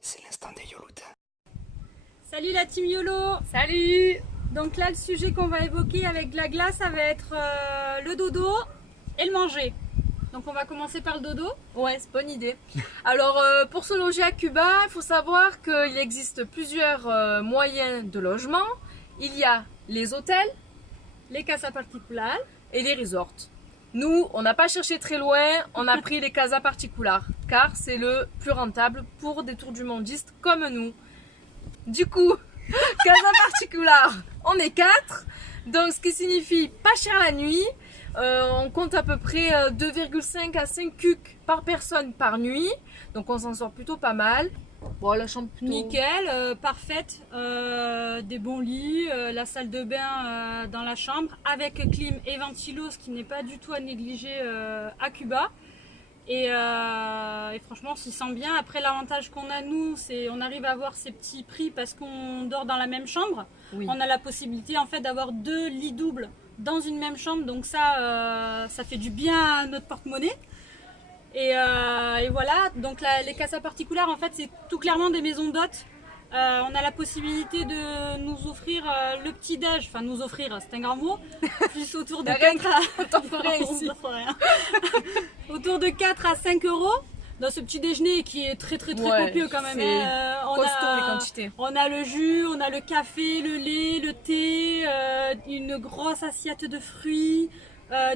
C'est l'instant des Yoloutins. Salut la team YOLO. Salut. Donc là le sujet qu'on va évoquer avec la glace ça va être le dodo et le manger. Donc on va commencer par le dodo. Ouais, c'est bonne idée. Alors pour se loger à Cuba, il faut savoir qu'il existe plusieurs moyens de logement. Il y a les hôtels, Les casas particulares. et les resorts. Nous, on n'a pas cherché très loin, on a pris les casas particulares, car c'est le plus rentable pour des tours du mondistes comme nous. Du coup, casa particular, on est 4, donc ce qui signifie pas cher la nuit. On compte à peu près 2,5 à 5 cucs par personne par nuit, donc on s'en sort plutôt pas mal. Bon, la chambre plutôt... Nickel, parfaite, des bons lits, la salle de bain dans la chambre avec clim et ventilo, ce qui n'est pas du tout à négliger à Cuba. Et franchement, on s'y sent bien. Après, l'avantage qu'on a nous, c'est on arrive à avoir ces petits prix parce qu'on dort dans la même chambre. Oui. On a la possibilité en fait d'avoir 2 lits doubles dans une même chambre, donc ça fait du bien à notre porte-monnaie. Et voilà, donc les casas particulares en fait c'est tout clairement des maisons d'hôtes. On a la possibilité de nous offrir le petit déj, enfin nous offrir, c'est un grand mot, plus autour de 4 autour de 4 à 5 euros dans ce petit déjeuner qui est très copieux quand même. Costaud les quantités. On a le jus, on a le café, le lait, le thé, une grosse assiette de fruits.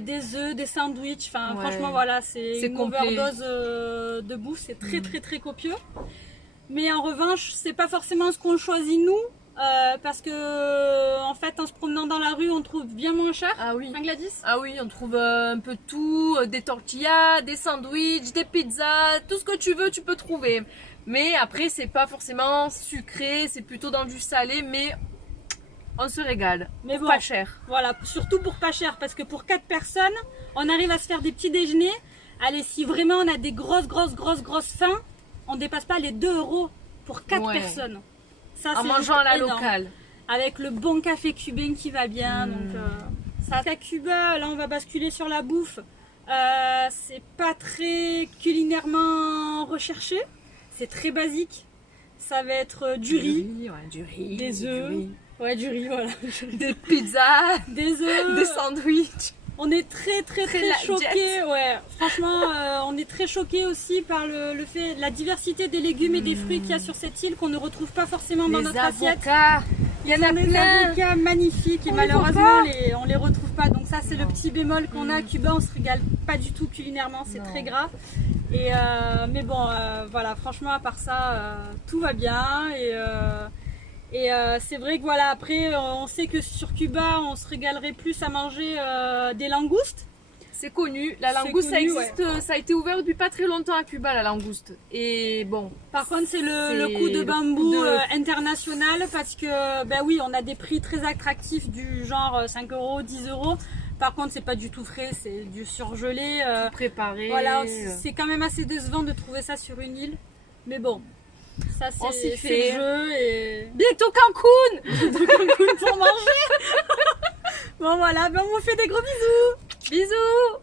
Des œufs, des sandwichs, enfin franchement voilà, c'est une complet. overdose de bouffe, c'est très copieux. Mais en revanche, c'est pas forcément ce qu'on choisit nous, parce que en fait en se promenant dans la rue on trouve bien moins cher. Ah oui. Hein, Gladys? Ah oui, on trouve un peu de tout, des tortillas, des sandwichs, des pizzas, tout ce que tu veux, tu peux trouver. Mais après, c'est pas forcément sucré, c'est plutôt dans du salé, mais on se régale. Mais bon, pas cher. Voilà, surtout pour pas cher, parce que pour 4 personnes, on arrive à se faire des petits déjeuners. Allez, si vraiment on a des grosses faims, on dépasse pas les 2 euros pour 4 personnes. Ça, En c'est mangeant à la énorme. locale. Avec le bon café cubain qui va bien. Donc, ça, à Cuba, là on va basculer sur la bouffe. C'est pas très culinairement recherché. C'est très basique. Ça va être du riz, du riz, des œufs. Ouais, du riz, voilà. Des pizzas, Des œufs. des sandwichs. On est très choqués. Ouais, franchement, on est très choqués aussi par le fait, la diversité des légumes et des fruits qu'il y a sur cette île qu'on ne retrouve pas forcément dans notre assiette. Il y en a Des plein. avocats magnifiques et malheureusement on les retrouve pas. Donc ça c'est le petit bémol qu'on a à Cuba, on se régale pas du tout culinairement, c'est très gras. Et mais bon voilà, franchement à part ça tout va bien et c'est vrai que voilà, après on sait que sur Cuba on se régalerait plus à manger des langoustes. C'est connu, la langouste ça existe, ça a été ouvert depuis pas très longtemps à Cuba la langouste. Et bon. Par contre c'est le coup de bambou international parce que ben oui on a des prix très attractifs du genre 5 euros, 10 euros. Par contre c'est pas du tout frais, c'est du surgelé. Préparé. Voilà, c'est quand même assez décevant de trouver ça sur une île. Mais bon, ça c'est le jeu et... Bientôt Cancun. pour manger. Bon voilà, ben on vous fait des gros bisous. Bisous.